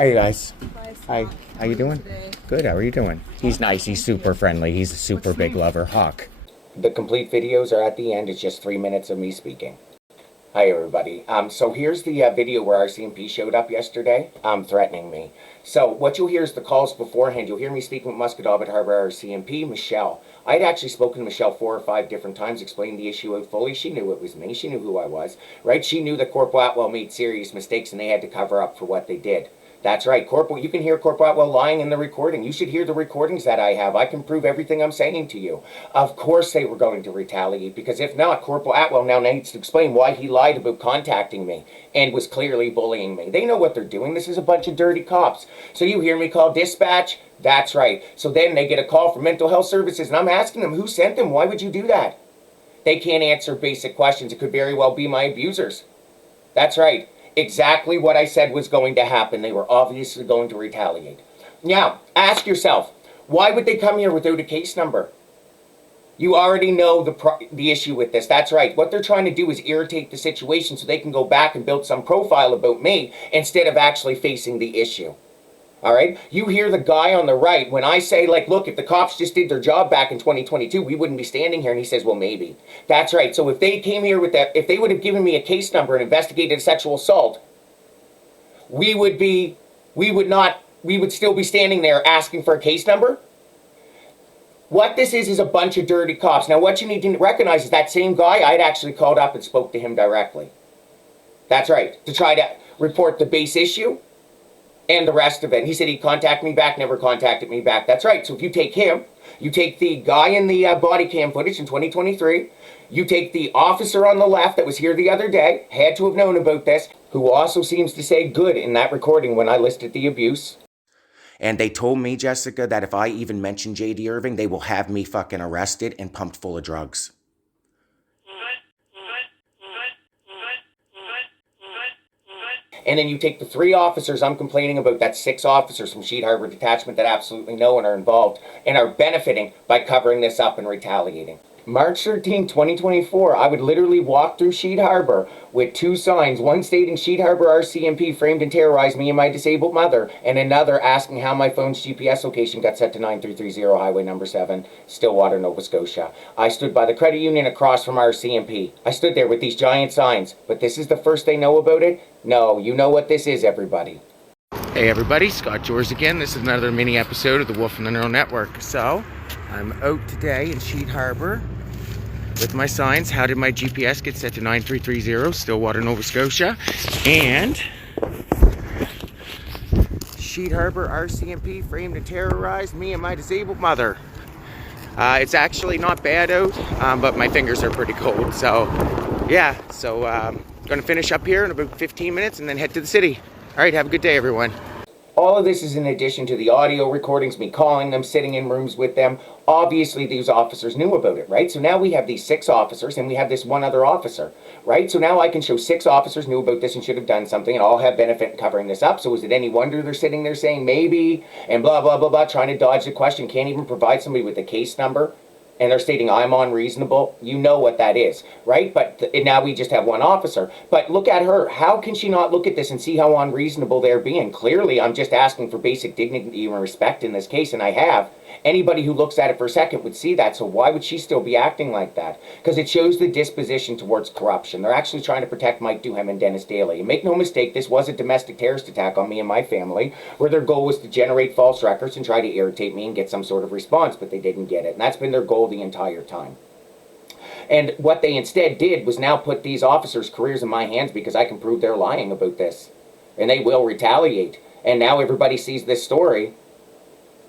Hey guys. Bye, Hi. How you doing? today? Good. How are you doing? He's nice. He's super friendly. He's a super big lover. Hawk. The complete videos are at the end. It's just 3 minutes of me speaking. Hi everybody. So here's the video where RCMP showed up yesterday, threatening me. So what you'll hear is the calls beforehand. You'll hear me speaking with Musquodoboit Harbour RCMP, Michelle. I'd actually spoken to Michelle 4 or 5 different times, explained the issue out fully. She knew it was me. She knew who I was, right? She knew that Corporal Atwell made serious mistakes and they had to cover up for what they did. That's right, Corporal. You can hear Corporal Atwell lying in the recording. You should hear the recordings that I have. I can prove everything I'm saying to you. Of course they were going to retaliate, because if not, Corporal Atwell now needs to explain why he lied about contacting me and was clearly bullying me. They know what they're doing. This is a bunch of dirty cops. So you hear me call dispatch? That's right. So then they get a call from mental health services, and I'm asking them, who sent them? Why would you do that? They can't answer basic questions. It could very well be my abusers. That's right. Exactly what I said was going to happen. They were obviously going to retaliate. Now, ask yourself, why would they come here without a case number? You already know the issue with this. That's right. What they're trying to do is irritate the situation so they can go back and build some profile about me instead of actually facing the issue. All right? You hear the guy on the right when I say, like, look, if the cops just did their job back in 2022, we wouldn't be standing here. And he says, well, maybe. That's right. So if they came here with that, if they would have given me a case number and investigated a sexual assault, we would still be standing there asking for a case number. What this is a bunch of dirty cops. Now, what you need to recognize is that same guy, I'd actually called up and spoke to him directly. That's right. To try to report the base issue and the rest of it. He said he'd contact me back, never contacted me back. That's right. So if you take him, you take the guy in the body cam footage in 2023, you take the officer on the left that was here the other day, had to have known about this, who also seems to say good in that recording when I listed the abuse. And they told me, Jessica, that if I even mention J.D. Irving, they will have me fucking arrested and pumped full of drugs. And then you take the 3 officers I'm complaining about, that's 6 officers from Sheet Harbour Detachment that absolutely know and are involved and are benefiting by covering this up and retaliating. March 13, 2024, I would literally walk through Sheet Harbour with 2 signs, one stating Sheet Harbour RCMP framed and terrorized me and my disabled mother, and another asking how my phone's GPS location got set to 9330 Highway number 7, Stillwater, Nova Scotia. I stood by the credit union across from RCMP. I stood there with these giant signs, but this is the first they know about it? No, you know what this is, everybody. Hey everybody, Scott George again. This is another mini episode of the Wolf and the Neural Network. So, I'm out today in Sheet Harbour with my signs. How did my GPS get set to 9330 Stillwater, Nova Scotia? And Sheet Harbour RCMP framed and terrorized me and my disabled mother. It's actually not bad out, but my fingers are pretty cold. So, yeah. So, going to finish up here in about 15 minutes and then head to the city. All right, have a good day, everyone. All of this is in addition to the audio recordings, me calling them, sitting in rooms with them. Obviously, these officers knew about it, right? So now we have these 6 officers and we have this one other officer, right? So now I can show 6 officers knew about this and should have done something and all have benefit in covering this up. So is it any wonder they're sitting there saying maybe and blah, blah, blah, blah, trying to dodge the question, can't even provide somebody with a case number? And they're stating I'm unreasonable. You know what that is, right? But now we just have one officer. But look at her. How can she not look at this and see how unreasonable they're being? Clearly, I'm just asking for basic dignity and respect in this case, and I have. Anybody who looks at it for a second would see that, so why would she still be acting like that? Because it shows the disposition towards corruption. They're actually trying to protect Mike Duhem and Dennis Daly. And make no mistake, this was a domestic terrorist attack on me and my family, where their goal was to generate false records and try to irritate me and get some sort of response, but they didn't get it. And that's been their goal the entire time. And what they instead did was now put these officers' careers in my hands because I can prove they're lying about this. And they will retaliate. And now everybody sees this story.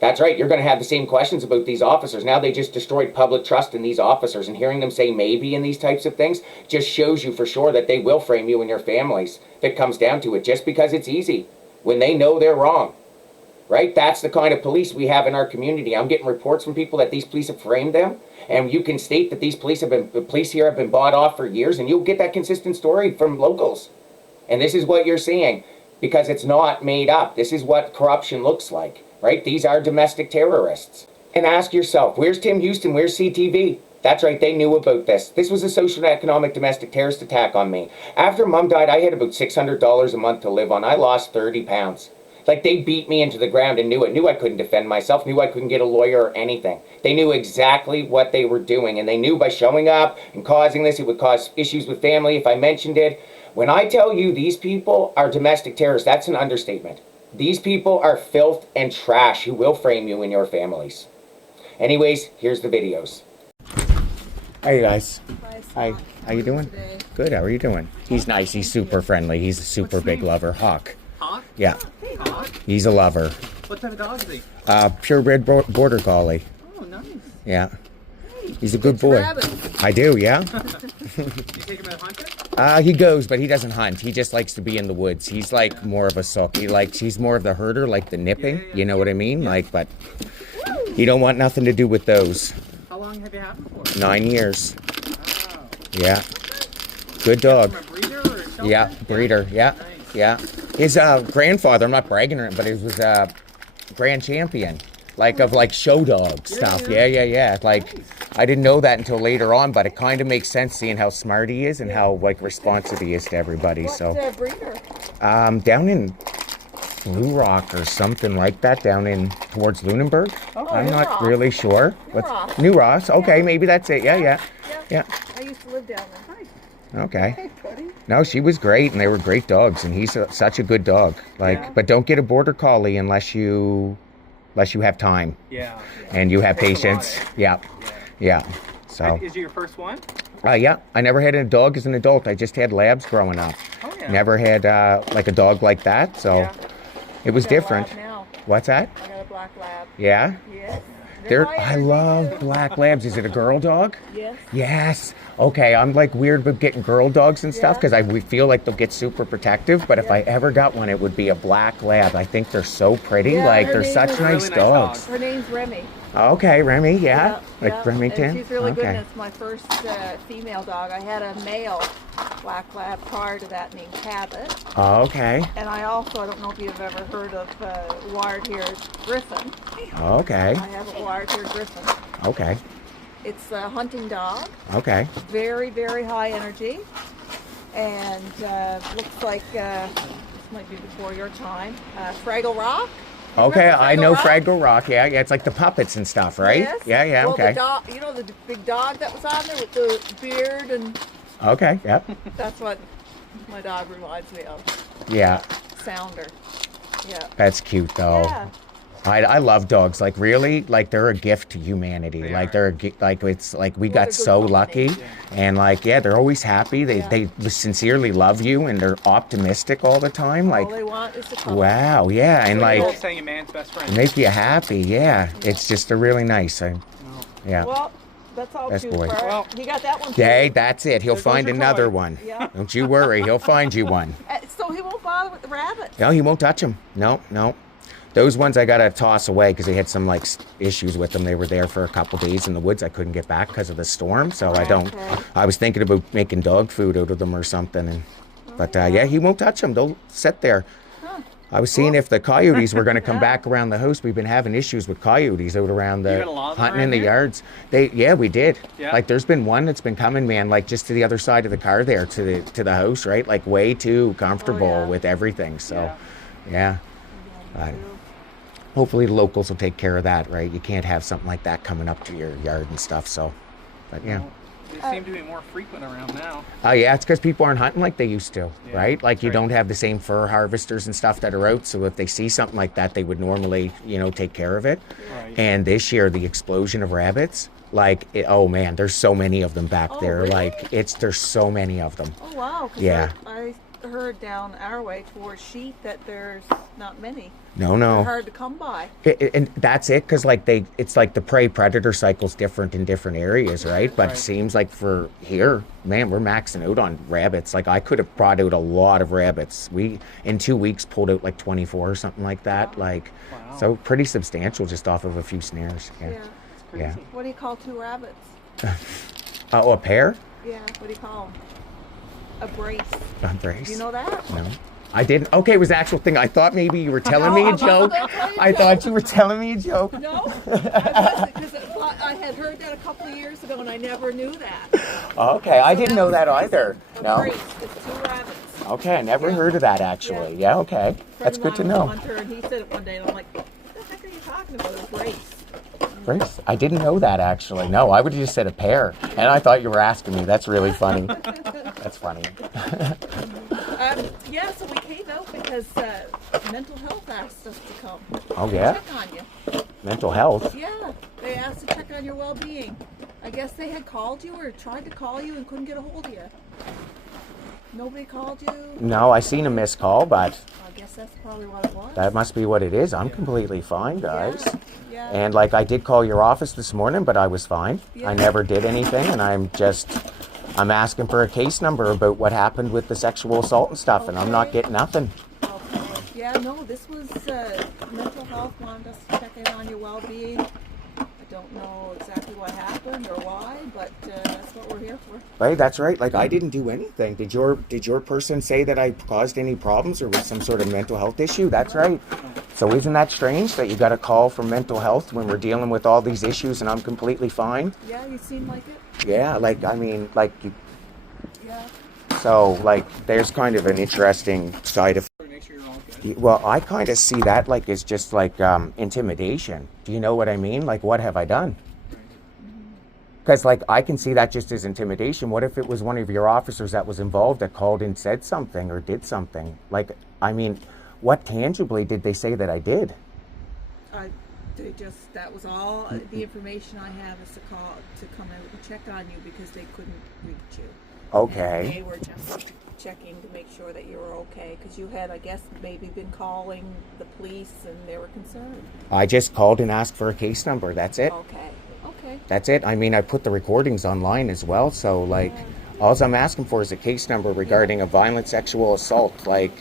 That's right, you're going to have the same questions about these officers. Now they just destroyed public trust in these officers, and hearing them say maybe in these types of things just shows you for sure that they will frame you and your families if it comes down to it, just because it's easy when they know they're wrong. Right? That's the kind of police we have in our community. I'm getting reports from people that these police have framed them, and you can state that these police here have been bought off for years, and you'll get that consistent story from locals. And this is what you're seeing, because it's not made up. This is what corruption looks like. Right? These are domestic terrorists. And ask yourself, where's Tim Houston? Where's CTV? That's right, they knew about this. This was a social and economic domestic terrorist attack on me. After Mom died, I had about $600 a month to live on. I lost 30 pounds. Like, they beat me into the ground and knew I couldn't defend myself, knew I couldn't get a lawyer or anything. They knew exactly what they were doing, and they knew by showing up and causing this, it would cause issues with family if I mentioned it. When I tell you these people are domestic terrorists, that's an understatement. These people are filth and trash who will frame you and your families. Anyways, here's the videos. Hey guys. Hi. How you doing? Today? Good. How are you doing? He's nice. He's super friendly. He's a super big lover. Hawk. Hawk? Yeah. Hey, Hawk. He's a lover. What type of dog is he? Purebred border collie. Oh, nice. Yeah. He's a good boy. Rabbit. I do. Yeah. You take him out hunting? He goes, but he doesn't hunt. He just likes to be in the woods. He's like more of a sook. He's more of the herder, like the nipping. Yeah. You know what I mean? Like, but he don't want nothing to do with those. How long have you had him for? 9 years. Oh. Yeah. Good dog. From a breeder or a shelter? Yeah, breeder. Yeah. Nice. Yeah. His grandfather, I'm not bragging on it, but he was a grand champion, like of like show dog stuff. Yeah. Like, I didn't know that until later on, but it kind of makes sense seeing how smart he is and how like responsive he is to everybody. What So, breeder? down in Blue Rock or something like that, down in towards Lunenburg. I'm New not Ross. really sure. New Ross. New Ross. Okay, maybe that's it. Yeah. I used to live down there. Hi. Okay. Hey, buddy. No, she was great, and they were great dogs, and he's such a good dog. Like, Yeah. but don't get a border collie unless you have time Yeah. and you have Takes a lot, patience. eh? Yeah. Yeah. So, Is it your first one? yeah, I never had a dog as an adult. I just had labs growing up. Oh, yeah. Never had like a dog like that, so Yeah. it was I got a different. lab now. What's that? I got a black lab. Yeah. Yes. I love black labs. Is it a girl dog? Yes. Yes. Okay, I'm like weird about getting girl dogs and stuff Yeah. because we feel like they'll get super protective. But if Yeah. I ever got one, it would be a black lab. I think they're so pretty. Yeah, like her they're name such is- nice Really nice dogs. dog. Her name's Remy. Okay, Remy. Yeah. Like yeah. Remington. And she's really good. Okay. And it's my first female dog. I had a male black lab prior to that named Cabot. Okay. And I don't know if you've ever heard of wired-haired Griffin. Okay. I have a wired-haired Griffin. Okay. It's a hunting dog. Okay. Very, very high energy. And looks like, this might be before your time, Fraggle Rock. Okay. Remember I know Rock? Fraggle Rock. Yeah. It's like the puppets and stuff, right? Yes. Yeah. Well, Okay. the dog, you know the big dog that was on there with the beard, and Okay. Yep. that's what my dog reminds me of. Yeah. Sounder. Yeah. That's cute though. Yeah. I love dogs. Like really, like they're a gift to humanity. They Like are. they're a gift. Like it's like we What a got good so company. lucky, and like yeah, they're always happy. Yeah. They sincerely love you, and they're optimistic all the time. Like All they want is to come. wow, yeah, and The old like saying, a man's best friend. make you happy. Yeah, it's just a really nice. Oh. Yeah. Well, that's all That's too boy. far. Well- He got that one. too. Hey, that's it. He'll There goes find your another toy. one. Yeah. Don't you worry. He'll find you one. So he won't bother with the rabbits. No, he won't touch them. No. Those ones I gotta toss away because they had some like issues with them. They were there for a couple days in the woods. I couldn't get back because of the storm, so I don't. Okay. I was thinking about making dog food out of them or something, and but yeah, he won't touch them. They'll sit there. Huh. I was seeing if the coyotes were going to come back around the house. We've been having issues with coyotes out around You the got a lot of them hunting in around the here? yards. We did. Yeah. Like there's been one that's been coming, man, like just to the other side of the car there to the house, right? Like way too comfortable yeah. with everything. So, Yeah. yeah. Hopefully the locals will take care of that, right? You can't have something like that coming up to your yard and stuff. So, but yeah. They seem to be more frequent around now. Oh yeah, it's because people aren't hunting like they used to, Yeah, right? Like you right. don't have the same fur harvesters and stuff that are out. So if they see something like that, they would normally, take care of it. Right. And this year, the explosion of rabbits, oh man, there's so many of them back Oh, there. really? Like there's so many of them. Oh wow. 'Cause Yeah. I heard down our way towards sheep that there's not many. No. They're hard to come by. And that's it, because it's like the prey predator cycle's different in different areas, right? But it Right. seems like for here, man, we're maxing out on rabbits. Like I could have brought out a lot of rabbits. We in 2 weeks pulled out like 24 or something like that. Like Wow. so pretty substantial just off of a few snares. Yeah. Yeah. What do you call two rabbits? Oh, a pair? Yeah. What do you call them? A brace. A brace? You know that? No. I didn't. Okay, it was the actual thing. I thought maybe you were telling me a No, joke. that's not a I joke. thought you were telling me a joke. No, I wasn't, because I had heard that a couple of years ago and I never knew that. Okay, I didn't know that either. A No. brace. It's two rabbits. Okay, I never heard of that actually. Yeah, okay. That's good to know. Hunter, and he said it one day, and I'm like, what the heck are you talking about? It's race. Race? I didn't know that actually. No, I would have just said a pair. And I thought you were asking me. That's really funny. That's funny. Yeah, so we came out because mental health asked us to come. Oh, yeah? Check on you. Mental health? Yeah, they asked to check on your well-being. I guess they had called you or tried to call you and couldn't get a hold of you. Nobody called you? No, I seen a missed call, but I guess that's probably what it was. that must be what it is. I'm completely fine, guys. Yeah. And like I did call your office this morning, but I was fine. Yeah. I never did anything, and I'm asking for a case number about what happened with the sexual assault and stuff, and I'm not getting nothing. Okay. Yeah, no, this was mental health wanted us to check in on your well-being. I don't know exactly what happened or why, but that's what we're here for. Right, that's right. Like I didn't do anything. Did your person say that I caused any problems or with some sort of mental health issue? That's right. So isn't that strange that you got a call from mental health when we're dealing with all these issues and I'm completely fine? Yeah, you seem like it. Yeah, like I mean, like you. Yeah. So like, there's kind of an interesting side of. Make sure you're all good. Well, I kind of see that like as just like intimidation. Do you know what I mean? Like, what have I done? Because like I can see that just as intimidation. What if it was one of your officers that was involved that called and said something or did something? Like, I mean, what tangibly did they say that I did? That was all the information I have is to come out and check on you because they couldn't reach you. Okay. And they were just checking to make sure that you were okay because you had, I guess, maybe been calling the police and they were concerned. I just called and asked for a case number. That's it. Okay. That's it. I mean, I put the recordings online as well. So like, all I'm asking for is a case number regarding a violent sexual assault. Like,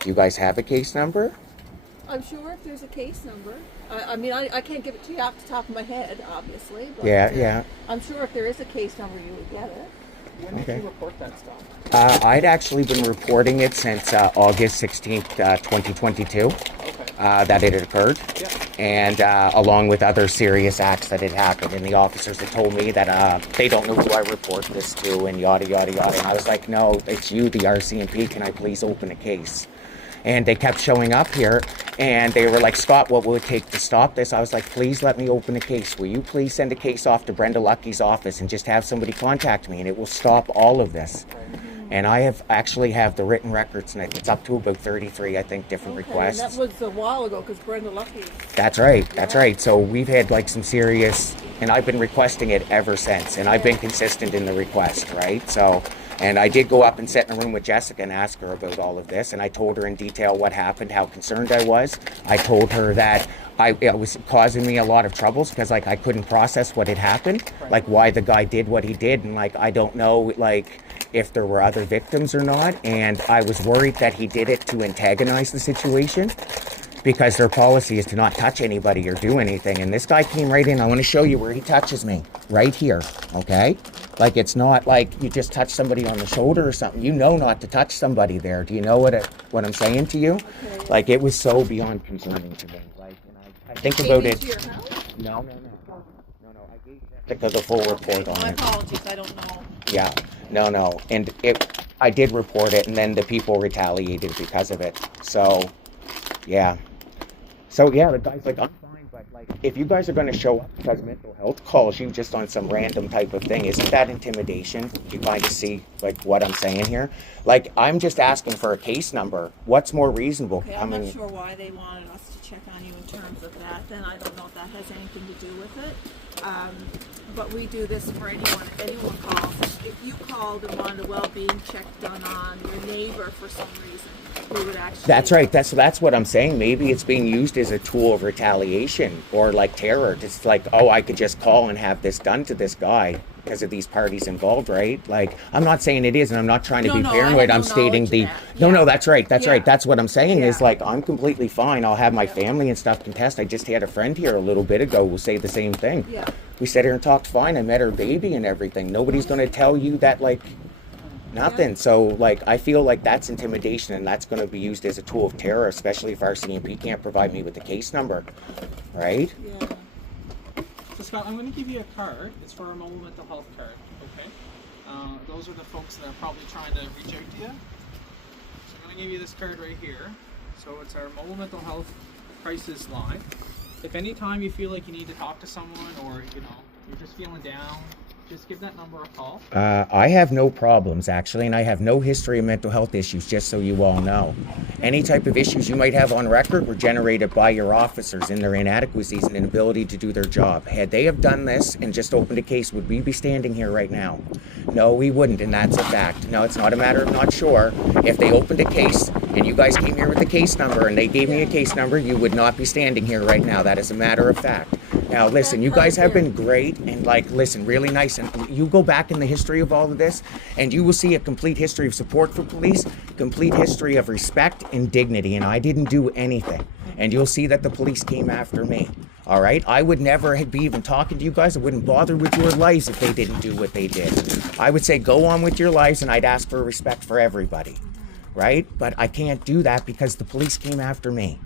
do you guys have a case number? I'm sure if there's a case number. I mean, I can't give it to you off the top of my head, obviously. But, Yeah. I'm sure if there is a case number, you would get it. When did you report that stuff? I'd actually been reporting it since August 16th, 2022, Okay. that it had occurred. Yeah. And along with other serious acts that had happened. And the officers had told me that they don't know who I report this to and yada, yada, yada. And I was like, no, it's you, the RCMP. Can I please open a case? And they kept showing up here and they were like, Scott, what will it take to stop this? I was like, please let me open a case. Will you please send a case off to Brenda Lucky's office and just have somebody contact me and it will stop all of this. And I have the written records and it's up to about 33, I think, different requests. And that was a while ago because Brenda Lucky. That's right. So we've had like some serious, and I've been requesting it ever since. And I've been consistent in the request, right? So, and I did go up and sit in a room with Jessica and ask her about all of this. And I told her in detail what happened, how concerned I was. I told her that it was causing me a lot of troubles because like I couldn't process what had happened, like why the guy did what he did. And like, I don't know, like if there were other victims or not. And I was worried that he did it to antagonize the situation because their policy is to not touch anybody or do anything. And this guy came right in. I want to show you where he touches me right here. Okay. Like, it's not like you just touch somebody on the shoulder or something. You know not to touch somebody there. Do you know what I'm saying to you? Okay. Like, it was so beyond concerning to me. Like, and I think about it. No. I gave Jessica the full report on My it. apologies, I don't know. Yeah. No. And I did report it, and then the people retaliated because of it. So, yeah. So, yeah, the guy's like, I'm fine, but, like, if you guys are going to show up because mental health calls you just on some random type of thing, isn't that intimidation? You kind of see, like, what I'm saying here? Like, I'm just asking for a case number. What's more reasonable? Okay, I'm not sure why they wanted us to check on you in terms of that. Then I don't know if that has anything to do with it. But we do this for anyone. If anyone calls, if you called and wanted a well-being check done on your neighbor for some reason, we would actually. That's right. That's what I'm saying. Maybe it's being used as a tool of retaliation or like terror. It's like, oh, I could just call and have this done to this guy because of these parties involved, right? Like, I'm not saying it is, and I'm not trying to be paranoid. I'm stating no, that's right. That's right. That's what I'm saying is like, I'm completely fine. I'll have my family and stuff contest. I just had a friend here a little bit ago who say the same thing. Yeah. We sat here and talked fine. I met her baby and everything. Nobody's going to tell you that, like, nothing. So, like, I feel like that's intimidation, and that's going to be used as a tool of terror, especially if RCMP can't provide me with the case number, right? Yeah. So Scott, I'm going to give you a card. It's for a mobile mental health card, okay? Those are the folks that are probably trying to reach out to you. So I'm going to give you this card right here. So it's our mobile mental health crisis line. If any time you feel like you need to talk to someone, or you're just feeling down, just give that number a call. I have no problems, actually, and I have no history of mental health issues, just so you all know. Any type of issues you might have on record were generated by your officers in their inadequacies and inability to do their job. Had they have done this and just opened a case, would we be standing here right now? No, we wouldn't, and that's a fact. No, it's not a matter of not sure. If they opened a case and you guys came here with a case number and they gave me a case number, you would not be standing here right now. That is a matter of fact. Now, listen, you guys have been great and, listen, really nice. And you go back in the history of all of this, and you will see a complete history of support for police, complete history of respect and dignity. And I didn't do anything. And you'll see that the police came after me. All right? I would never be even talking to you guys. I wouldn't bother with your lives if they didn't do what they did. I would say go on with your lives, and I'd ask for respect for everybody. Right? But I can't do that because the police came after me.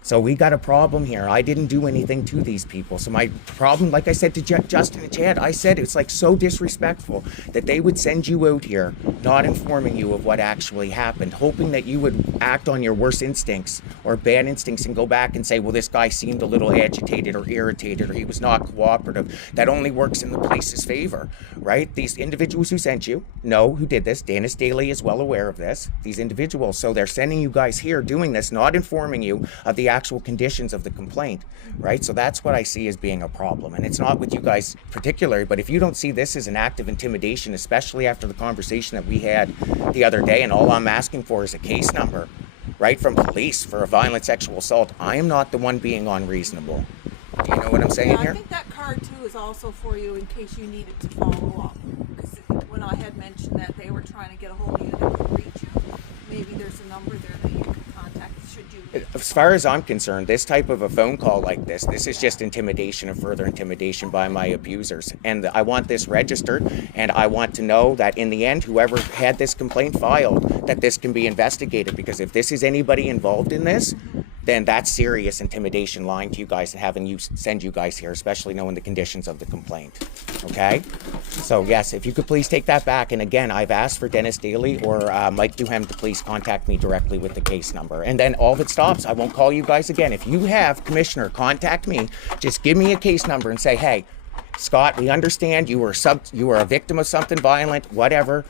So we got a problem here. I didn't do anything to these people. So my problem, like I said to Justin and Chad, I said it's so disrespectful that they would send you out here not informing you of what actually happened, hoping that you would act on your worst instincts or bad instincts and go back and say, well, this guy seemed a little agitated or irritated or he was not cooperative. That only works in the police's favor, right? These individuals who sent you know who did this. Dennis Daly is well aware of this. These individuals, so they're sending you guys here doing this, not informing you of the actual conditions of the complaint, right? So that's what I see as being a problem. And it's not with you guys particularly, but if you don't see this as an act of intimidation, especially after the conversation that we had the other day, and all I'm asking for is a case number, right, from police for a violent sexual assault, I am not the one being unreasonable. Do you know what I'm saying here? I think that card too is also for you in case you needed to follow up. Because when I had mentioned that they were trying to get a hold of you, they couldn't reach you, maybe there's a number there that you can contact should you. As far as I'm concerned, this type of a phone call like this is just intimidation and further intimidation by my abusers. And I want this registered, and I want to know that in the end, whoever had this complaint filed, that this can be investigated. Because if this is anybody involved in this, then that's serious intimidation, lying to you guys and having you send you guys here, especially knowing the conditions of the complaint. Okay? So yes, if you could please take that back. And again, I've asked for Dennis Daly or Mike Duhem to please contact me directly with the case number. And then all of it stops. I won't call you guys again. If you have, Commissioner, contact me. Just give me a case number and say, hey, Scott, we understand you were a victim of something violent, whatever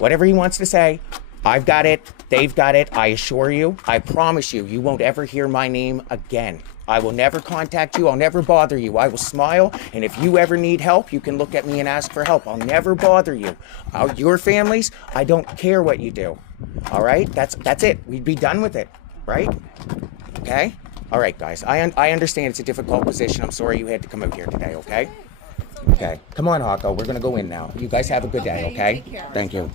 he wants to say. I've got it. They've got it. I assure you, I promise you, you won't ever hear my name again. I will never contact you. I'll never bother you. I will smile. And if you ever need help, you can look at me and ask for help. I'll never bother you. Your families, I don't care what you do. All right? That's it. We'd be done with it. Right? Okay? All right, guys. I understand it's a difficult position. I'm sorry you had to come out here today, okay? Okay. Come on, Hawko. We're going to go in now. You guys have a good day, okay? Take care. Thank you.